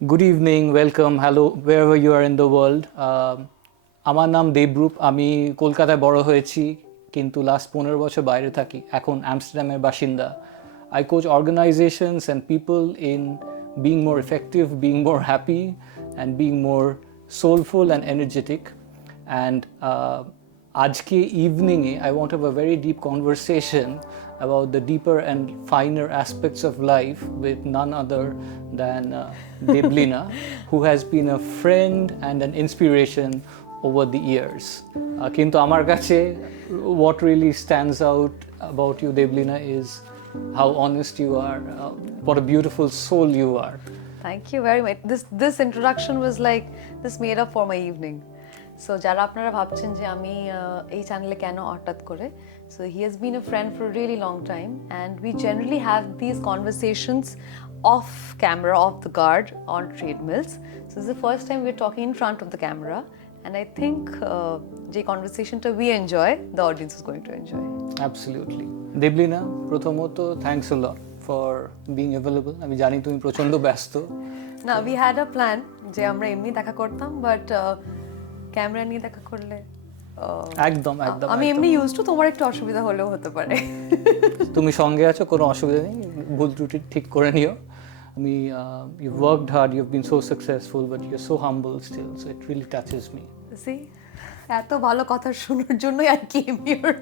Good evening, welcome, hello, wherever you are in the world. আমার নাম দেবরূপ, আমি কলকাতায় বড় হয়েছি কিন্তু লাস্ট 15 বছর বাইরে থাকি, এখন আমস্টারডামের বাসিন্দা। I coach organizations and people in being more effective, being more happy and being more soulful and energetic. And আজকে ইভিনিংয়ে I want to have a very deep conversation about the deeper and finer aspects of life with none other than Devlina, who has been a friend and an inspiration over the years. Kintu amar kache what really stands out about you, Devlina, is how honest you are, what a beautiful soul you are. Thank you very much. This introduction was like this made up for my evening. So যারা আপনারা ভাবছেন যে আমি এই চ্যানেলে কেন হঠাৎ করে, so he has been a friend for a really long time and we generally have these conversations off camera, off the guard, on treadmills. So this is the first time we're talking in front of the camera and I think যে conversationটা we enjoy, the audience is going to enjoy. Absolutely. Devlina, প্রথমত thanks a lot for being available. আমি জানি তুমি প্রচন্ড ব্যস্ত। না, we had a plan যে আমরা এমনি দেখা করতাম, but ক্যামেরা নিয়ে দেখা করলে একদম আমি এমনি ইউজ টু, তোমার একটু অসুবিধা হলেও হতে পারে। তুমি সঙ্গে আছো, কোনো অসুবিধা নেই, ভুল ত্রুটি ঠিক করে নিও। আমি you've worked hard, you've been so successful, but you're so humble still, so it really touches me. See, এত ভালো কথা শোনার জন্যই I came here.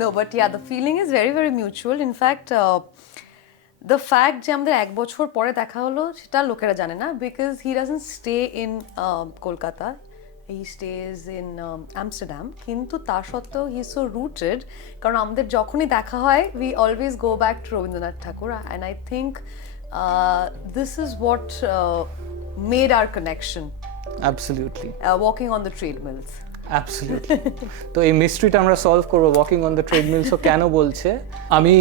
No, but yeah, the feeling is very, very mutual. In fact, the fact যে আমাদের এক বছর পরে দেখা হলো সেটা লোকেরা জানে না, because he doesn't stay in Kolkata, he stays in Amsterdam, কিন্তু তা সত্ত্বেও he is so rooted, কারণ আমাদের যখনই দেখা হয় we always go back to Rabindranath Tagore and I think this is what made our connection. Absolutely. Walking on the treadmills. Absolutely. তো এই মিস্ট্রিটা আমরা সলভ করবো, walking on the treadmill. So কেন বলছে, আমি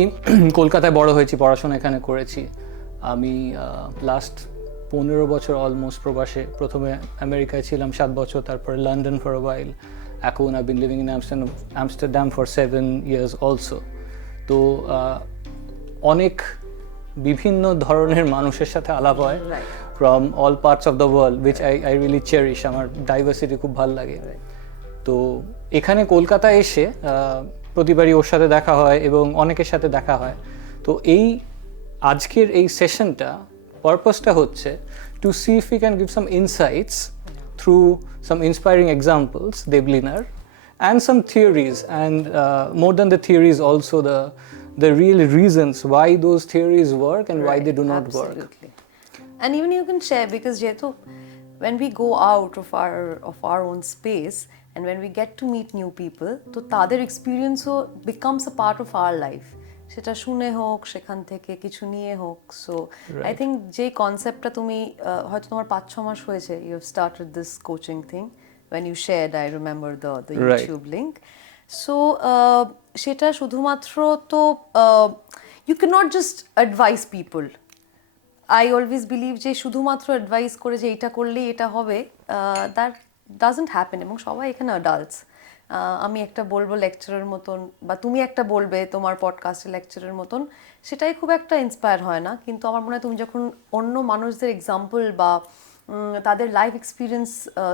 কলকাতায় বড় হয়েছি, পড়াশোনা এখানে করেছি। আমি লাস্ট 15 বছর অলমোস্ট প্রবাসে, প্রথমে আমেরিকায় ছিলাম 7 বছর, তারপরে লন্ডন ফর আ ওয়াইল, এখন I been living in Amsterdam for 7 years also. তো অনেক বিভিন্ন ধরনের মানুষের সাথে আলাপ হয় from all parts of the world, which I really cherish. আমার ডাইভার্সিটি খুব ভালো লাগে। তো এখানে কলকাতায় এসে প্রতিবারই ওর সাথে দেখা হয় এবং অনেকের সাথে দেখা হয়। তো এই আজকের এই সেশনটা পারপাসটা হচ্ছে to see if we can give some insights through some inspiring examples দেবলিনার and some theories, and more than the theories also the real reasons why those theories work and why they do not absolutely. work. And even you can share, because jehetu when we go out of our own space and when we get to meet new people, to tader experience becomes a part of our life, সেটা শুনে হোক, সেখান থেকে কিছু নিয়ে হোক। So I think যে কনসেপ্টটা তুমি হয়তো তোমার 5-6 মাস হয়েছে, you have started this coaching thing, when you shared, I remember the YouTube link. So সেটা শুধুমাত্র তো you cannot just advise people. I always believe যে শুধুমাত্র অ্যাডভাইস করে যে এটা করলে এটা হবে, that doesn't happen. এবং সবাই এখানে অ্যাডাল্টস। আমি একটা বলবো লেকচারের মতন, বা তুমি একটা বলবে তোমার পডকাস্টে লেকচারের মতন, সেটাই খুব একটা ইন্সপায়ার হয় না। কিন্তু আমার মনে হয় তুমি যখন অন্য মানুষদের এক্সাম্পল বা তাদের লাইফ এক্সপিরিয়েন্স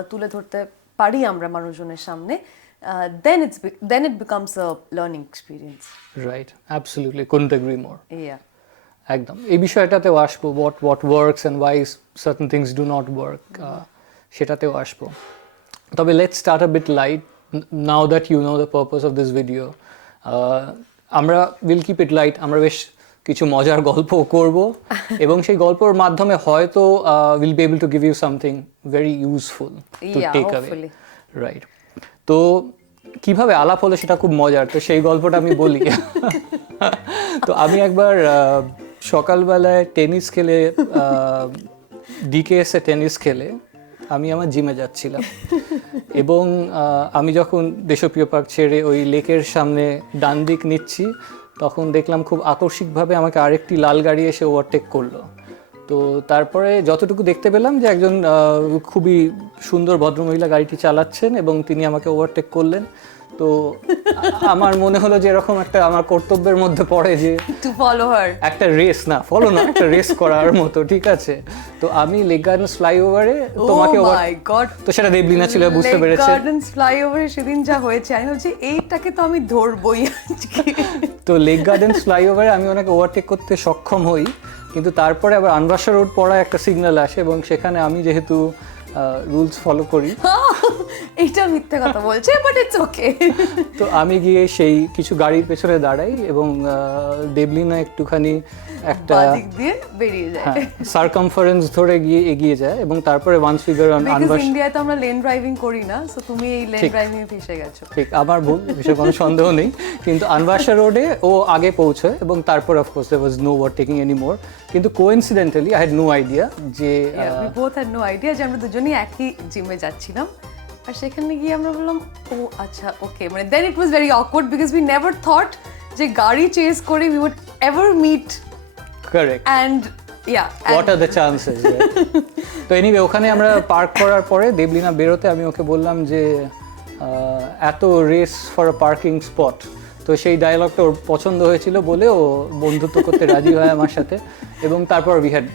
তুলে ধরতে পারি আমরা মানুষজনের সামনে, then it becomes a learning experience. Right, absolutely, couldn't agree more. Yeah. একদম এই বিষয়টাতেও আসবো, what works and why certain things do not work, সেটাতেও আসবো। তবে let's start a bit light now that you know the purpose of this video. আমরা will keep it light, আমরা বেশ কিছু মজার গল্প করব এবং সেই গল্পের মাধ্যমে হয়তো we'll be able to give you something very useful to take away. Right. তো কিভাবে আলাপ হলো সেটা খুব মজার, তো সেই গল্পটা আমি বলি। তো আমি একবার সকালবেলায় টেনিস খেলে, ডিকেএসে টেনিস খেলে আমি আমার জিমে যাচ্ছিলাম এবং আমি যখন দেশপ্রিয় পার্ক ছেড়ে ওই লেকের সামনে ডান দিক নিচ্ছি, তখন দেখলাম খুব আকস্মিকভাবে আমাকে আরেকটি লাল গাড়ি এসে ওভারটেক করলো। তো তারপরে যতটুকু দেখতে পেলাম যে একজন খুবই সুন্দর ভদ্রমহিলা গাড়িটি চালাচ্ছেন এবং তিনি আমাকে ওভারটেক করলেন। তো আমার মনে হলো যে এরকম একটা আমার কর্তব্যের মধ্যে পড়ে যে টু ফলো হার, একটা রেস না ফলো না একটা রেস করার মতো, ঠিক আছে? তো আমি লেক গার্ডেন্স ফ্লাইওভারে তোমাকে মাই গড, তো সেটা দেবলিনা ছিল, বুঝতে পেরেছে। লেক গার্ডেন্স ফ্লাইওভারে সেদিন যা হয়েছে আমি ভাবছি এইটাকে তো আমি ধরবই আজকে। তো লেক গার্ডেন্স ফ্লাইওভারে আমি ওনাকে ওভারটেক করতে সক্ষম হই, কিন্তু তারপরে আবার আনবাসা রোড পড়া একটা সিগন্যাল আসে এবং সেখানে আমি যেহেতু রুলস ফলো করি, এইটা মিথ্যে কথা বলছে, বাট ইটস ওকে। তো আমি গিয়ে সেই কিছু গাড়ির পেছনে দাঁড়াই এবং দেবলিনা একটুখানি একটা দিক দিয়ে বেরিয়ে যায়, সার্কামফারেন্স ধরে গিয়ে এগিয়ে যায় এবং তারপরে once we get on because ইন্ডিয়ায় তো আমরা লেন ড্রাইভিং করি না, সো তুমি এই লেন ড্রাইভিং এ ফেসে গেছো। ঠিক, আমার ভুল, বিষয়ে কোনো সন্দেহ নেই। কিন্তু আনবাসা রোডে ও আগে পৌঁছয় এবং তারপর of course there was no overtaking anymore. কিন্তু coincidentally I had no idea যে we both had no idea যে আমরা দুজনেই একই জিমে যাচ্ছিলাম, আর সেখানে গিয়ে আমরা বললাম ও আচ্ছা ওকে, মানে then it was very awkward because we never thought যে গাড়ি চেজ করে we would ever meet. Correct, and yeah, what are the chances. তো এনিওয়ে ওখানে আমরা পার্ক করার পরে দেবলিনা বেরোতে আমি ওকে বললাম যে এত race for a parking spot, তো সেই ডায়লগটা ওর পছন্দ হয়েছিল বলে ও বন্ধুত্ব করতে রাজি হয় আমার সাথে। এবং তারপর we had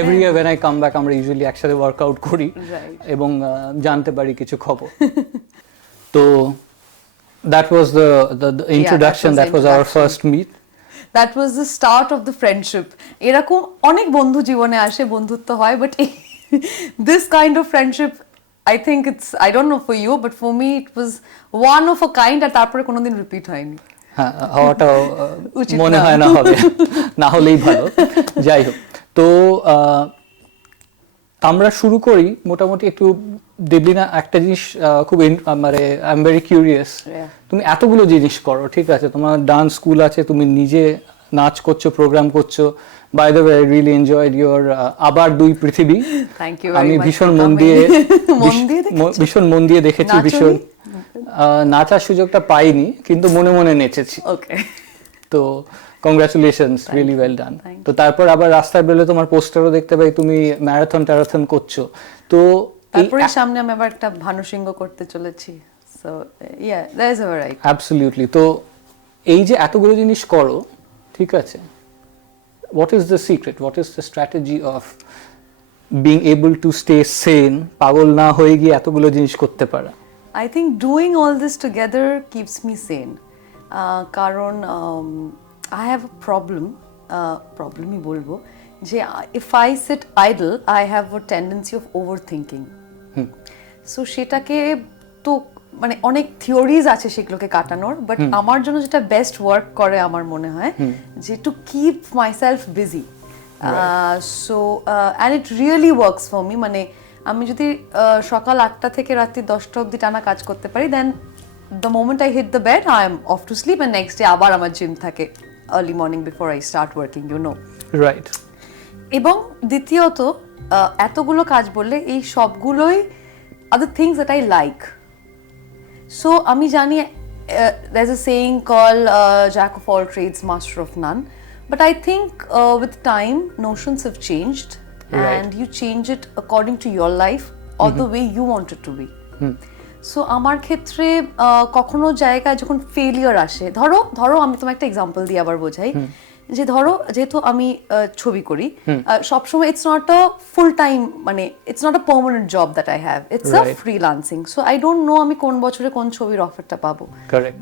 every year when I come back আমরা ইউজুয়ালি একসাথে ওয়ার্কআউট করি এবং জানতে পারি কিছু খবর। তো that was the introduction, that was our first meet. That was the start of the friendship. এরকম অনেক বন্ধু জীবনে আসে, বন্ধুত্ব হয়, but this kind of friendship I think it's, I don't know for you, but for me it was one of a kind, আর তারপরে কোনোদিন repeat হয়নি। হ্যাঁ, হওয়াটাও মনে হয় না হবে, না হলেই ভালো। যাই হোক, তো আমরা শুরু করি মোটামুটি একটু। দেবলিনা, একটা জিনিস খুব মানে আই এম ভেরি কিউরিয়াস, তুমি এতগুলো জিনিস করো, ঠিক আছে, তোমার ডান্স স্কুল আছে, তুমি নিজে নাচ করছো, প্রোগ্রাম করছো। By the way, I really enjoyed your আবার দুই পৃথিবী। থ্যাংক ইউ, আমি ভীষণ মন দিয়ে দেখেছি, ভীষণ নাচার সুযোগটা পাইনি কিন্তু মনে মনে নেচেছি। ওকে, তো কংগ্রাচুলেশনস, রিয়েলি ওয়েল ডান। তো তারপর আবার রাস্তায় বেরোলে তোমার পোস্টারও দেখতে পাই, তুমি ম্যারাথন করছো। তো তারপরে সামনে আমি আবার একটা ভানুসিংহ করতে চলেছি, so yeah, that is alright. Absolutely. তো এই যে এতগুলো জিনিস করো, ঠিক আছে, what is the secret, what is the strategy of being able to stay sane, পাগল না হয়ে গিয়ে এতগুলো জিনিস করতে পারা? I think doing all this together keeps me sane. কারণ I have a problemই বলবো যে if I sit idle, I have a tendency of overthinking. So সেটাকে তো মানে অনেক থিওরিজ আছে সেগুলোকে কাটানোর, বাট আমার জন্য যেটা বেস্ট ওয়ার্ক করে আমার মনে হয় যে to keep myself busy. So and it really works for me. মানে আমি যদি সকাল 8টা থেকে রাত্রি 10টা অবধি টানা কাজ করতে পারি, then the moment I hit the bed I am off to sleep, and next day আবার আমার জিম থাকে early morning before I start working, you know. Right. এবং দ্বিতীয়ত এতগুলো কাজ বললে এই সবগুলোই are the things that I like. So আমি জানি there's a saying called jack of all trades, master of none, but I think with time notions have changed, and you change it according to your life or the way you want it to be. So আমার ক্ষেত্রে কখনো জায়গায় যখন failure আসে, ধরো আমি তোমাকে একটা এক্সাম্পল দিয়ে আবার বোঝাই, যে ধরো যেহেতু আমি ছবি করি সবসময়, it's not a full time, মানে it's not a permanent job that I have, it's a freelancing. So I don't know আমি কোন বছরে কোন ছবির অফারটা পাবো,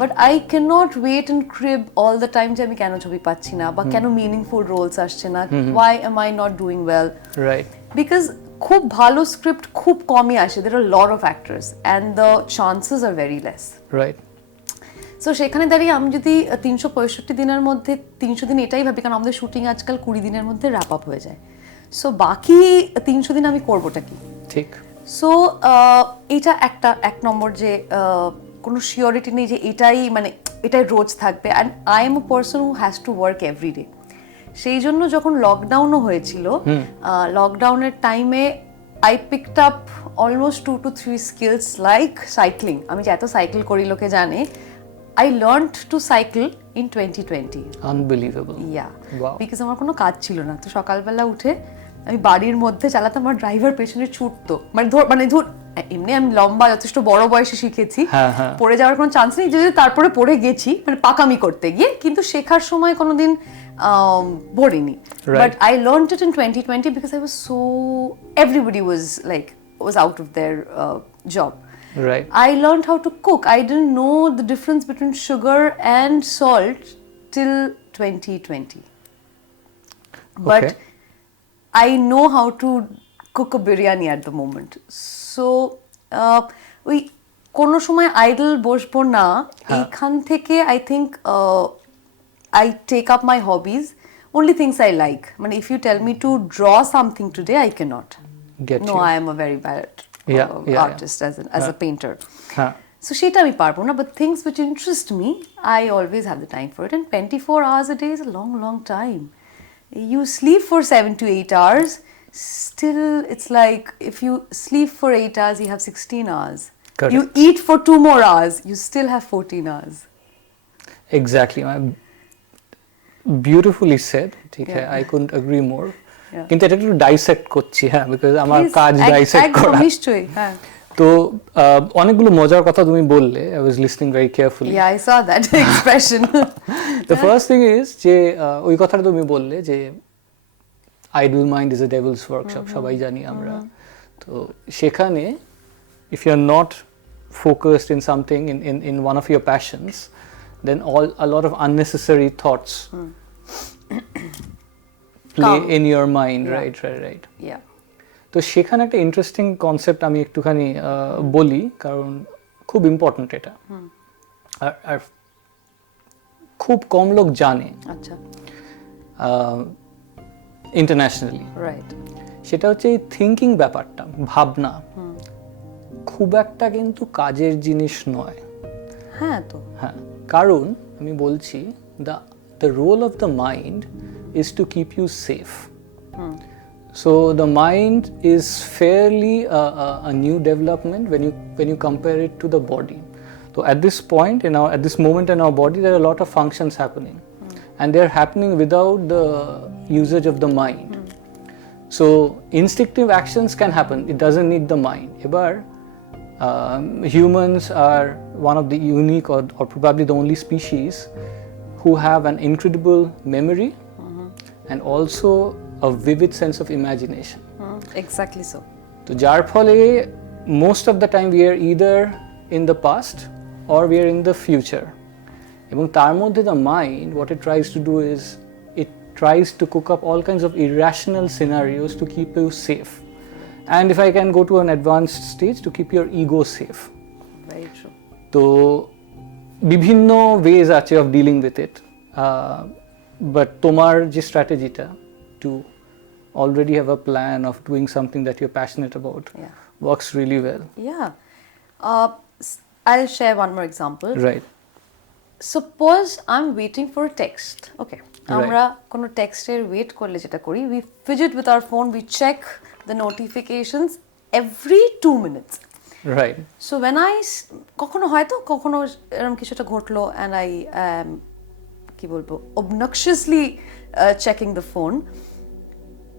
but I can not wait and crib all the time যে আমি কেন ছবি পাচ্ছি না বা কেন মিনিংফুল রোলস আসছে না, why am I not doing well, because খুব ভালো স্ক্রিপ্ট খুব কমই আসে, there are lot of actors and the chances are very less. Right. So সেখানে দাঁড়িয়ে আমি যদি 365 দিনের মধ্যে 300 দিন এটাই ভাবি, কারণ আমাদের শুটিং আজকাল 20 দিনের মধ্যে র্যাপ আপ হয়ে যায়, সো বাকি 300 দিন আমি করবোটা কি? ঠিক। সো এটা এক নম্বর, যে কোনো শিওরিটি নেই যে এটাই রোজ থাকবে, and I am a person who has to work every day. সেই জন্য যখন লকডাউনও হয়েছিল, লকডাউনের টাইমে I picked up almost 2 to 3 skills like cycling. আমি যে এত সাইকেল করি লোকে জানে, I learned to cycle in 2020. Unbelievable. Yeah. Wow. Because আমার কোনো কাজ ছিল না, তো সকালবেলা উঠে আমি বাড়ির মধ্যে চালাতাম, আমার ড্রাইভার পেছনে ছুটতো, মানে ধর এমনি আমি লম্বা যথেষ্ট বড় বয়সে শিখেছি, পড়ে যাওয়ার কোনো চান্স নেই, যে তারপরে পড়ে গেছি মানে পাকামি করতে গিয়ে, কিন্তু শেখার সময় কোনোদিন পড়িনি। But I learned it in 2020 because I was so, everybody was out of their job. Right. I learned how to cook. I didn't know the difference between sugar and salt till 2020. But I know how to cook a biryani at the moment. So ওই কোনো সময় idol বসবো না, এইখান থেকে I think I take up my hobbies, only things I like. মানে if you tell me to draw something today, I cannot. I am a very bad artist as a painter. So সেটা আমি পারবো না, but things which interest me, I always have the time for it. And 24 hours a day is a long time. You sleep for 7 to 8 hours, still it's like if you sleep for 8 hours, you have 16 hours. Correct. You eat for 2 more hours, you still have 14 hours. Exactly. Beautifully said. Okay, I couldn't agree more. কিন্তু এটা একটু dissect করছি, হ্যাঁ, because আমার কাজ dissect করা। নিশ্চয়ই, হ্যাঁ। তো অনেকগুলো মজার কথা তুমি বললে, I was listening very carefully. Yeah, I saw that expression. The first thing is যে ওই কথাটা তুমি বললে যে idol mind is a Devil's workshop, সবাই জানি আমরা। তো সেখানে if you are not focused in something, in one of your passions, then a lot of unnecessary thoughts play in your mind. Right. Yeah. তো সেখানে একটা ইন্টারেস্টিং কনসেপ্ট আমি একটুখানি বলি, কারণ খুব ইম্পর্টেন্ট এটা, আর খুব কম লোক জানে ইন্টারন্যাশনালি। রাইট। সেটা হচ্ছে এই থিঙ্কিং ব্যাপারটা, ভাবনা খুব একটা কিন্তু কাজের জিনিস নয়। হ্যাঁ, তো হ্যাঁ, কারণ আমি বলছি the role of the mind is to keep you safe. So the mind is fairly a new development when you compare it to the body. So at this point at this moment in our body, there are a lot of functions happening, and they are happening without the usage of the mind. So instinctive actions can happen, it doesn't need the mind. Ebar humans are one of the unique or probably the only species who have an incredible memory and also a vivid sense of imagination. Exactly so. So jar phole most of the time we are either in the past or we are in the future. Ebong tar moddhe the mind, what it tries to do is it tries to cook up all kinds of irrational scenarios to keep you safe. And if I can go to an advanced stage, to keep your ego safe. Very true. So বিভিন্ন ways আছে of dealing with it, but তোমার যে স্ট্র্যাটেজিটা to already have a plan of doing something that you're passionate about works really well. Yeah. I'll share one more example. Right. Suppose I'm waiting for a text. Okay. আমরা কোনো টেক্সটের wait করলে যেটা করি, we fidget with our phone, we check the notifications every 2 minutes. Right. So when কখনো এরকম কিছুটা ঘটলো and I am কি বলবো obnoxiously checking the phone,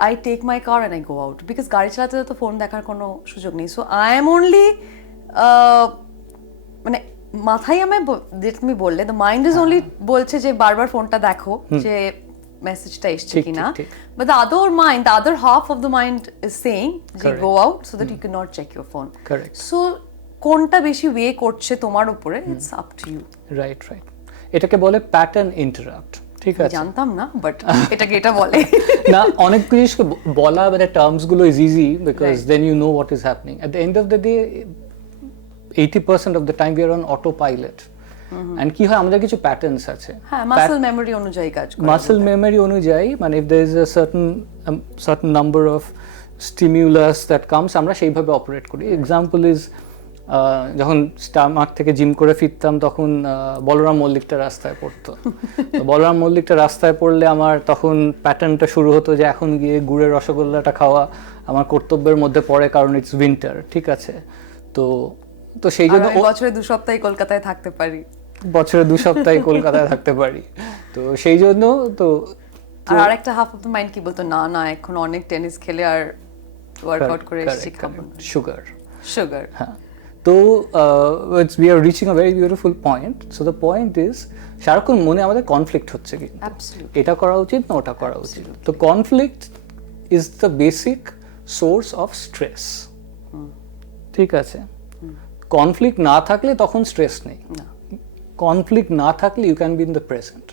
I take my car and I go out, because গাড়ি চালাতে তো ফোন দেখার কোনো সুযোগ নেই। So I am only মানে মাথায় যেটা তুমি বললে, the mind is only বলছে যে বারবার ফোনটা দেখো যে মেসেজটা এসছে কিনা, but the other half of the mind is saying যে go out so that you cannot check your phone. Correct. So কোনটা বেশি ওয়ে করছে তোমার উপরে, it's up to you. Right. এটাকে বলে প্যাটার্ন ইন্টারাপ্ট। ঠিক আছে, জানতাম না, বাট এটাকে এটা বলে না, অনেক কিছু বলা মানে টার্মস গুলো is easy because then you know what is happening. At the end of the day 80% of the time we are on autopilot. And কি হয়, আমাদের কিছু প্যাটার্নস আছে, হ্যাঁ, মাসল মেমরি অনুযায়ী কাজ করে। মাসল মেমরি অনুযায়ী, মানে if there is a certain number of stimulus that comes, আমরা সেইভাবে অপারেট করি। এক্সাম্পল ইজ যখন স্টামার্ক থেকে জিম করে ফিরতাম, তখন বলরাম মল্লিকটা রাস্তায় পড়তো। তো বলরাম মল্লিকটা রাস্তায় পড়লে আমার তখন প্যাটার্নটা শুরু হতো যে এখন গিয়ে গুড়ের রসগোল্লাটা খাওয়া আমার কর্তব্যের মধ্যে পড়ে, কারণ ইটস উইন্টার। ঠিক আছে, তো সেই জন্য বছরে 2 সপ্তাহ কলকাতায় থাকতে পারি, বছরে 2 সপ্তাহ কলকাতায় থাকতে পারি। তো সেই জন্য তো আর আরেকটা হাফ অফ দ্য মাইন্ড কি বলতো, না না এখন অনেক টেনিস খেলে আর ওয়ার্কআউট করে এসেছি, খাবো না, সুগার। হ্যাঁ, তো we are reaching a very beautiful point. So the point is সারাক্ষণ মনে আমাদের কনফ্লিক্ট হচ্ছে, কিন্তু এটা করা উচিত না ওটা করা উচিত। তো conflict is the basic source of stress, ঠিক আছে? কনফ্লিক্ট না থাকলে তখন স্ট্রেস নেই, কনফ্লিক্ট না থাকলে you can be in the present,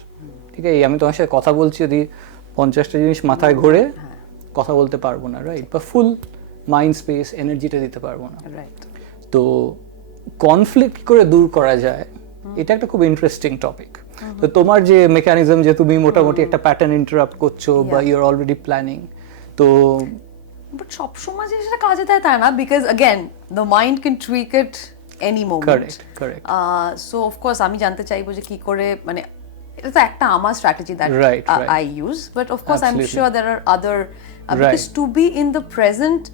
ঠিক আছে? আমি তোমার সাথে কথা বলছি, যদি 50টা জিনিস মাথায় ঘুরে কথা বলতে পারবো না, রাইট? বা ফুল মাইন্ড স্পেস এনার্জিটা দিতে পারবো না, রাইট? তো কনফ্লিক্ট করে দূর করা যায়, এটা একটা খুব ইন্টারেস্টিং টপিক। তো তোমার যে মেকানিজম, যে তুমি মোটামুটি একটা প্যাটার্ন ইন্টারাপ্ট করছো বা ইউ আর অলরেডি প্ল্যানিং, তো বাট সব সময় যে সেটা কাজে দেয় তা না, because again the mind can টুইক it any moment. Correct. So of course আমি জানতে চাইবো যে কি করে, মানে এটা তো একটা আমার strategy that I use, but of course I am sure there are other, because to be in the present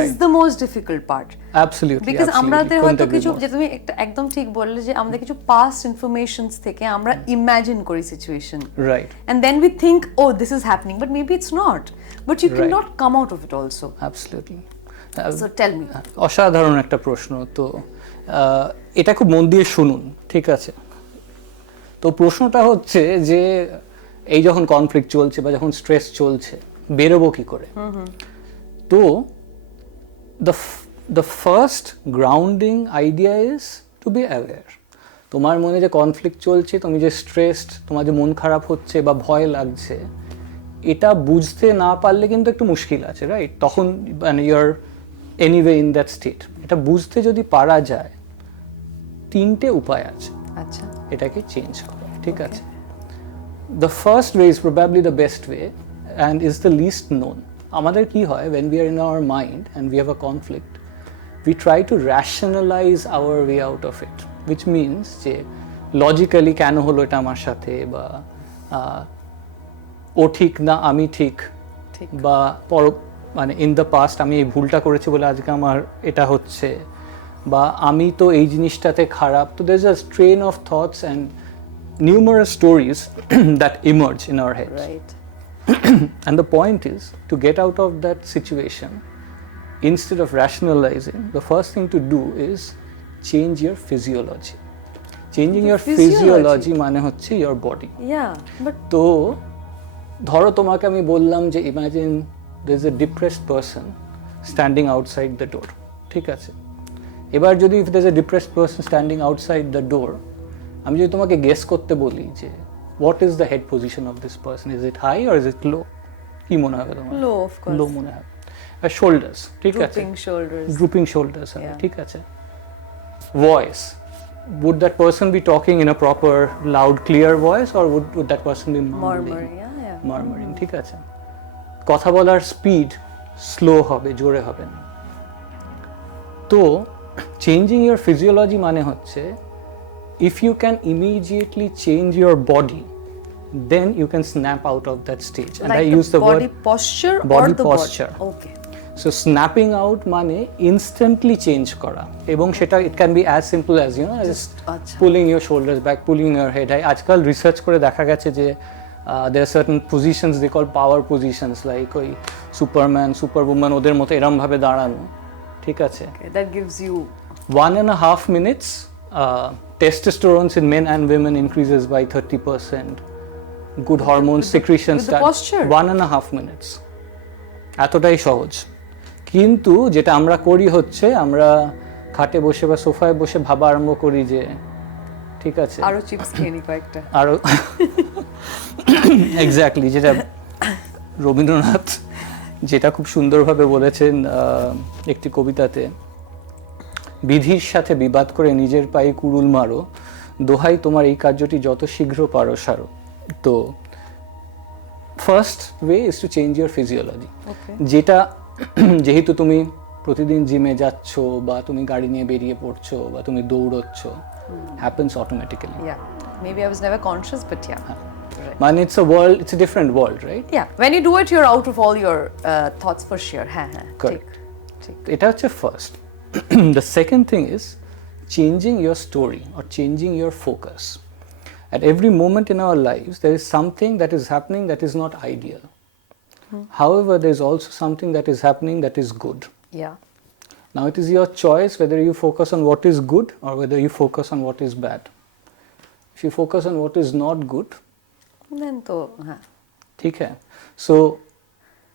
is the most difficult part. Absolutely. Because আমাদের হয়তো কিছু, যে তুমি একদম ঠিক বললে, যে আমাদের কিছু past informations থেকে আমরা imagine করি situation, right, and then we think, oh this is happening, but maybe it's not, but you cannot come out of it also. Absolutely. So tell me. অসাধারণ একটা প্রশ্ন। তো এটা খুব মন দিয়ে শুনুন, ঠিক আছে? তো প্রশ্নটা হচ্ছে যে এই যখন কনফ্লিক্ট চলছে বা যখন স্ট্রেস চলছে, বেরোবো কি করে? তো the first grounding idea is to be aware. তোমার মনে যে কনফ্লিক্ট চলছে, তুমি যে স্ট্রেসড, তোমার যে মন খারাপ হচ্ছে বা ভয় লাগছে, এটা বুঝতে না পারলে কিন্তু একটু মুশকিল আছে, রাইট? তখন মানে you are anyway in that state. এটা বুঝতে যদি পারা যায়, 3টে উপায় আছে আচ্ছা এটাকে চেঞ্জ করার, ঠিক আছে? The first way is probably the best way and is the least known. আমাদের কি হয়, when we are in our mind and we have a conflict, we try to rationalize our way out of it, which means যে logically কেন হলো এটা আমার সাথে, বা ও ঠিক না আমি ঠিক, বা মানে ইন দ্য পাস্ট আমি এই ভুলটা করেছি বলে আজকে আমার এটা হচ্ছে, বা আমি তো এই জিনিসটাতে খারাপ। তো there is a strain of thoughts and numerous stories that emerge in our heads, right? And the point is to get out of that situation, instead of rationalizing, the first thing to do is change your physiology. Changing your physiology মানে হচ্ছে your body. Yeah, but তো ধরো তোমাকে আমি বললাম যে imagine there is a depressed person standing outside the door, ঠিক আছে? এবার যদি if there is a depressed person standing outside the door, আমি যদি তোমাকে গেস করতে বলি যে what is the head position of this person, is it high or is it low, কি মনে হবে তোমার? low, of course. low মনে হবে। আর shoulders, ঠিক আছে? drooping shoulders, ঠিক আছে? voice, would that person be talking in a proper loud clear voice or would that person be murmuring, ঠিক আছে? কথা বলার স্পিড স্লো হবে, জোরে হবে না। তো চেঞ্জিং ইওর ফিজিওলজি মানে হচ্ছে if you can immediately change your body, then you can snap out of that stage. And like I use the body word posture body or the posture. body. Okay. So snapping out মানে instantly change করা, এবং সেটা it can be as simple as just pulling your shoulders back, pulling your head high. আজকাল research করে দেখা গেছে যে there are certain positions they call power positions, like ওই সুপারম্যান সুপারউম্যান ওদের মতো এরম ভাবে দাঁড়ানো, ঠিক আছে? That gives you 1.5 minutes. Testosterone in men and women increases by 30%. Good hormone secretion starts 1.5 minutes. এতটাই সহজ। কিন্তু যেটা আমরা করি হচ্ছে আমরা খাটে বসে বা সোফায় বসে ভাবা আরম্ভ করি যে ঠিক আছে আরো চিপস খেয়ে নি কয়েকটা, আরো এক্স্যাক্টলি, যেটা রবীন্দ্রনাথ যেটা খুব সুন্দরভাবে বলেছেন একটি কবিতাতে, বিধির সাথে বিবাদ করে নিজের পায়ে কুড়ুল মারো, দোহাই তোমার এই কার্যটি যত শীঘ্র পারো সারো। তো first way is to change your physiology, যেটা যেহেতু তুমি প্রতিদিন জিমে যাচ্ছ বা তুমি গাড়ি নিয়ে বেরিয়ে পড়ছো বা তুমি দৌড়চ্ছ, happens automatically. Maybe I was never conscious, but yeah. Right. Man, it's a world, it's a different world, right? Yeah, when you do it, you're out of all your thoughts for sure. Correct. এটা হচ্ছে first. The second thing is changing your story or changing your focus. At every moment in our lives, there is something that is happening that is not ideal. However, there is also something that is happening that is good. Yeah. Now, it is your choice whether you focus on what is good or whether you focus on what is bad. If you focus on what is not good, Then to, हाँ. ठीक है? So,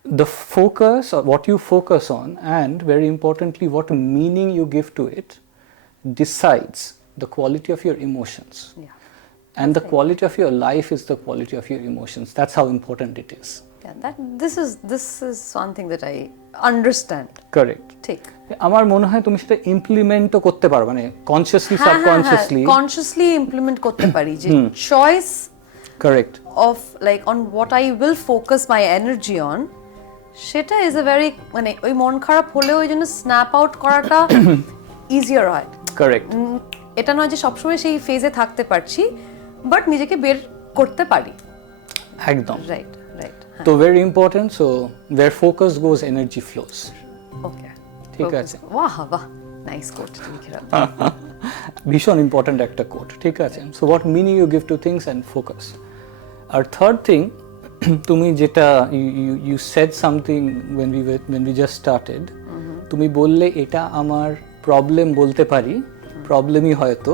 the focus, or what you focus on, and very importantly, what meaning you give to it, decides the quality of your emotions. Yeah. And the quality of your life is the quality of your emotions. That's how important it is. Yeah, this is something that I understand. Correct. ঠিক আমার মনে হয় তুমি সেটা ইমপ্লিমেন্টও করতে পারো, মানে consciously subconsciously consciously implement করতে পারি যে choice correct of like on what I will focus my energy on, সেটা is a very মানে ওই মন খারাপ হলেও ওই জন্য স্ন্যাপ আউট করাটা ইজিয়ার হয়। কারেক্ট এটা নয় যে সবসময় সেই ফেজে থাকতে পারছি, বাট নিজেকে বের করতে পারি। একদম রাইট রাইট তো very important. So where focus goes energy flows. Okay ঠিক আছে। বাহ বাহ, নাইস কোট লিখে রাখো। ভীষণ ইম্পর্টেন্ট একটা কোট, ঠিক আছে। So what meaning you give to things and focus. আর থার্ড থিং, তুমি যেটা you said something when we just started, তুমি বললে এটা আমার প্রবলেম বলতে পারি, প্রবলেমই হয়তো।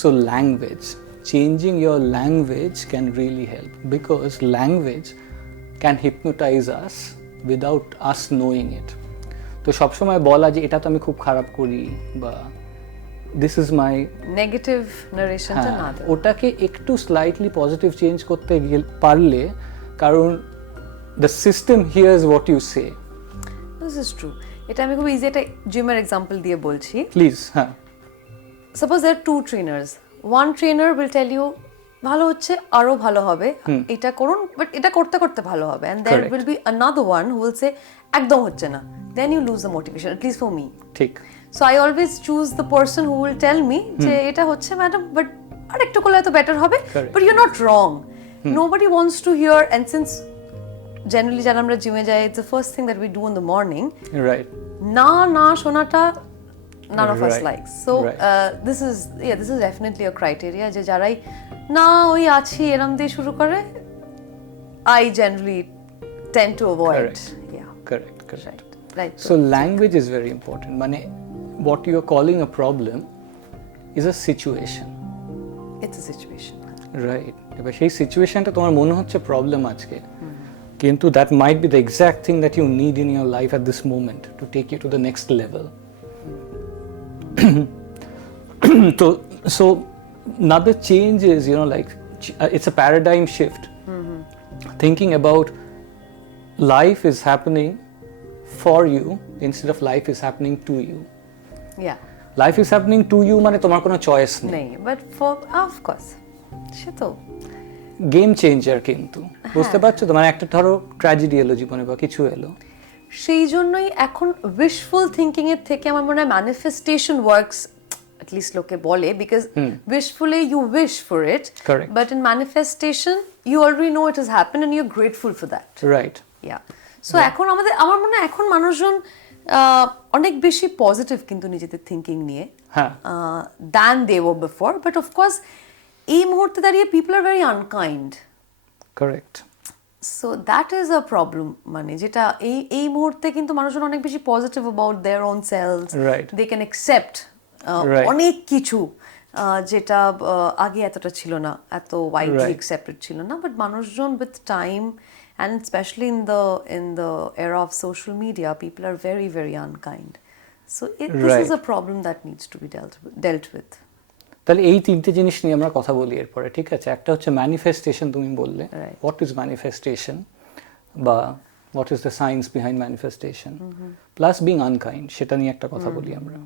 So language, changing your language can really help, because language can hypnotize us without us knowing it. তো সবসময় বলা যে এটা তো আমি খুব খারাপ করি বা দিস ইজ মাই নেগেটিভ নারেশনটা না দেওয়া। ওটাকে একটু স্লাইটলি পজিটিভ চেঞ্জ করতে পারলে, কারণ the system hears what you say. This is true. এটা আমি খুব ইজি একটা জিমের এক্সাম্পল দিয়ে বলছি। প্লিজ। হ্যাঁ, suppose there two trainers, one trainer will tell you ভালো হচ্ছে, আরো ভালো হবে, এটা করুন, বাট এটা করতে করতে ভালো হবে, and there will be another one who will say একদম হচ্ছে না, then you lose the motivation, at least for me. ঠিক। So I always choose the person who will tell me যে এটা হচ্ছে ম্যাডাম, বাট আর একটু করলে হয়তো বেটার হবে, but you are not wrong. Nobody wants to hear, and since generally যারা আমরা জিমে যাই, it's the first thing that we do in the morning. Right. না শোনাটা none of us Right. likes. So Right. this is definitely a criteria যে যারাই না ওই আছি এরম দিয়ে শুরু করে, I generally tend to avoid. Correct. Yeah. Correct. Right. So language is very important. মানে what you are calling a problem is a situation. It's a situation. Right. এবার সেই সিচুয়েশনটা তোমার মনে হচ্ছে প্রবলেম আজকে, কিন্তু that might be the exact thing that you need in your life at this moment to take you to the next level. So another change is, like it's a paradigm shift. Thinking about life is happening for you instead of life is happening to you. Yeah. Life is happening to you মানে তোমার কোনো choice নেই। নেই, but for of course সে তো game changer, কিন্তু বুঝতে পারছো তো, মানে একটা ধরো ট্র্যাজেডি এলো জীবনে বা কিছু এলো, সেই জন্যই এখন উইশফুল থিঙ্কিং এর থেকে আমার মনে হয় ম্যানিফেস্টেশন ওয়ার্কস, at least লোকে বলে, because wishfully you wish for it. Correct. But in manifestation you already know it has happened and you're grateful for that. Right. Yeah. So এখন আমার মনে হয় এখন মানুষজন অনেক বেশি পজিটিভ কিন্তু নিজেদের থিঙ্কিং নিয়ে, হ্যাঁ, than they were before. But of course এই মুহূর্তে দাঁড়িয়ে people are very unkind. Correct. So that is a problem, মানে যেটা এই মুহূর্তে কিন্তু মানুষজন অনেক বেশি positive about their own selves. Right. They can accept Right. অনেক কিছু যেটা আগে এতটা ছিল না, এত widely Right. accepted ছিল না, but মানুষজন with time and especially in the era of social media, people are very very unkind. So this is Right. a problem that needs to be dealt with. তাহলে এই তিনটে জিনিস নিয়ে আমরা কথা বলি এরপরে, ঠিক আছে? একটা হচ্ছে ম্যানিফেস্টেশন, তুমি বললে হোয়াট ইজ ম্যানিফেস্টেশন বা what is the science behind manifestation, plus being unkind, সেটা নিয়ে একটা কথা বলি আমরা।